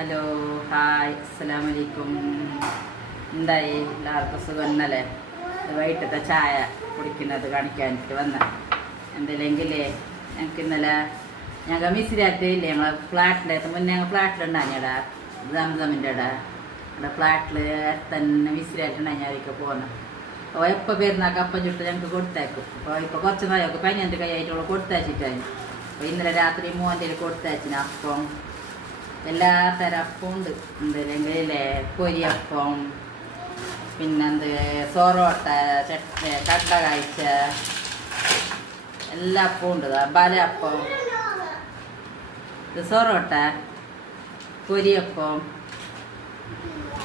Hello hi അസ്സലാമലൈക്കും. എന്തായി എല്ലാവർക്കും സുഖന്നല്ലേ? വൈകിട്ടത്തെ ചായ കുടിക്കുന്നത് കാണിക്കാനിട്ട് വന്ന എന്തില്ലെങ്കിലേ ഞങ്ങൾക്ക് ഇന്നലെ ഞങ്ങൾ മിസ്സിരാറ്റില്ലേ ഞങ്ങൾ ഫ്ലാറ്റിലെ മുന്നേ ഞങ്ങൾ ഫ്ലാറ്റിലുണ്ടാഞ്ഞടാ സംസമിൻ്റെ ഇട അവിടെ ഫ്ലാറ്റിൽ തന്നെ മിസ്സിരാറ്റുണ്ടായി ഞാനൊക്കെ പോകുന്നത്. അപ്പോൾ എപ്പോൾ പെരുന്നാൾക്ക് അപ്പം ചുട്ട് ഞങ്ങൾക്ക് കൊടുത്തേക്കും. അപ്പോൾ ഇപ്പോൾ കുറച്ച് നായൊക്കെ 15 കൈയായിട്ടുള്ള കൊടുത്തയച്ചിട്ടായി. അപ്പോൾ ഇന്നലെ രാത്രി മോൻ്റെ കൊടുത്തയച്ചിന് അപ്പം എല്ലാ തരം അപ്പം ഉണ്ട്. എന്തെങ്കിലേ പൊരിയപ്പം, പിന്നെന്ത് സൊറോട്ട, ചട്നി, കടല കാഴ്ച, എല്ലാ അപ്പവും ഉണ്ട്. ബലപ്പം, ഇത് സൊറോട്ട, പൊരിയപ്പം,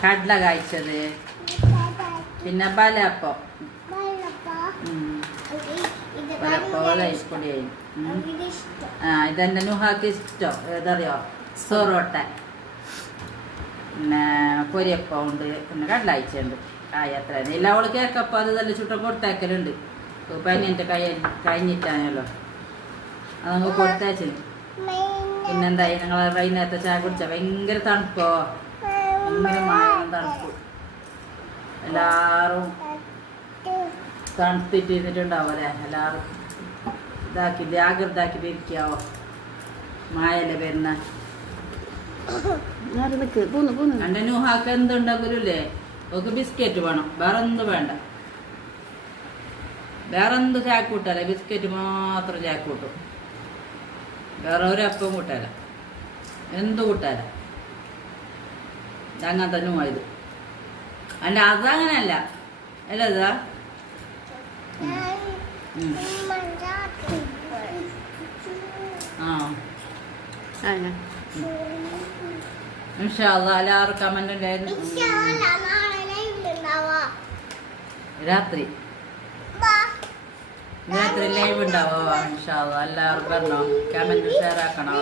കടല കാഴ്ചത്, പിന്നെ ബലപ്പം പൊടിയായി. ഇതെൻ്റെ നുഹാക്ക് ഇഷ്ടം ഏതറിയോ? സൊറോട്ട, പിന്നെ പൊരിയപ്പം ഉണ്ട്, പിന്നെ കടലാഴ്ച ഉണ്ട്. അത്ര എല്ലാം അവൾ കേക്കപ്പം അത് നല്ല ചുട്ട കൊടുത്തയക്കലുണ്ട്. 15 കഴിഞ്ഞിട്ടാണല്ലോ അത് നമുക്ക് കൊടുത്തയച്ചു. പിന്നെന്തായി ഞങ്ങൾ വൈകുന്നേരത്തെ ചായ കുടിച്ചാൽ ഭയങ്കര തണുപ്പോ, ഭയങ്കര തണുപ്പ്. എല്ലാവരും തണുത്തിട്ട് ഇരുന്നിട്ടുണ്ടാവും അല്ലേ? എല്ലാവരും ജാഗ്രതാക്കിട്ട് ഇരിക്കാവോ? മായല്ലേ വരുന്ന എൻ്റെ നുഹാക്ക് എന്തുണ്ടാക്കലല്ലേ? ഒക്കെ ബിസ്ക്കറ്റ് വേണം, വേറെ എന്ത് വേണ്ട. വേറെ എന്ത് ചാക്ക് കൂട്ടല്ല, ബിസ്ക്കറ്റ് മാത്രം ചാക്ക് കൂട്ടും. വേറെ ഒരപ്പം കൂട്ടല, എന്ത് കൂട്ടല. അങ്ങനത്തെ നുവായത് അല്ല, അതങ്ങനല്ല അല്ല ഇതാ. എല്ലാവരും കമന്റ് ഉണ്ടായിരുന്നു. രാത്രി ലൈവ് ഉണ്ടാവോ? എല്ലാവരും പറഞ്ഞോ, കമന്റ് ഷെയർ ആക്കണോ?